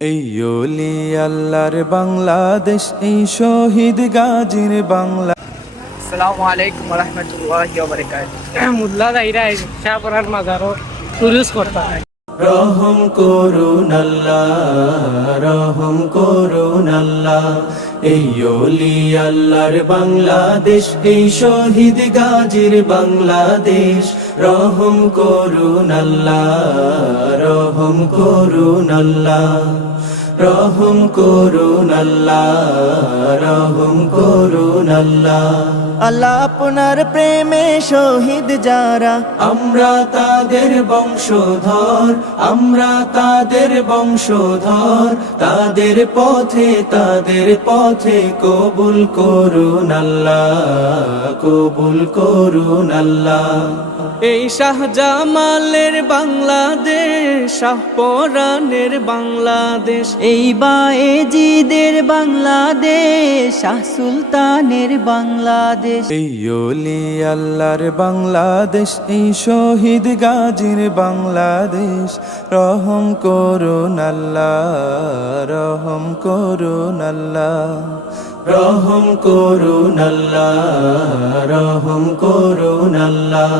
এই ওলি আল্লাহর বাংলাদেশ, এই শহীদ গাজীর বাংলা। আসসালামু আলাইকুম ওয়া রাহমাতুল্লাহি ওয়া বারাকাতুহু। মুল্লা দাইরা শাহপুরার মাজারও টুরিস্ট করতে হয়। রহম করুন আল্লাহ, রহম করুন আল্লাহ। এই ওলি আল্লাহর বাংলাদেশ, এই শহীদ গাজীর বাংলাদেশ। রহম করুন আল্লাহ, রহম করুন আল্লাহ, রহম করুন আল্লাহ, রহম করুন আল্লাহ। আল্লাহ আপনার প্রেমে শহীদ যারা, আমরা তাদের বংশধর, আমরা তাদের বংশধর। তাদের পথে কবুল করুন আল্লাহ, কবুল করুন আল্লাহ। এই শাহজামালের বাংলাদেশ, শাহপরানের বাংলাদেশ, এই বায়েজিদের বাংলাদেশ, শাহ সুলতানের বাংলাদেশ। এই ওলি আল্লাহর বাংলাদেশ, এই শহীদ গাজীর বাংলাদেশ। রহম করুন আল্লাহ, রহম করুন আল্লাহ, রহম করুন আল্লাহ, রহম করুন আল্লাহ।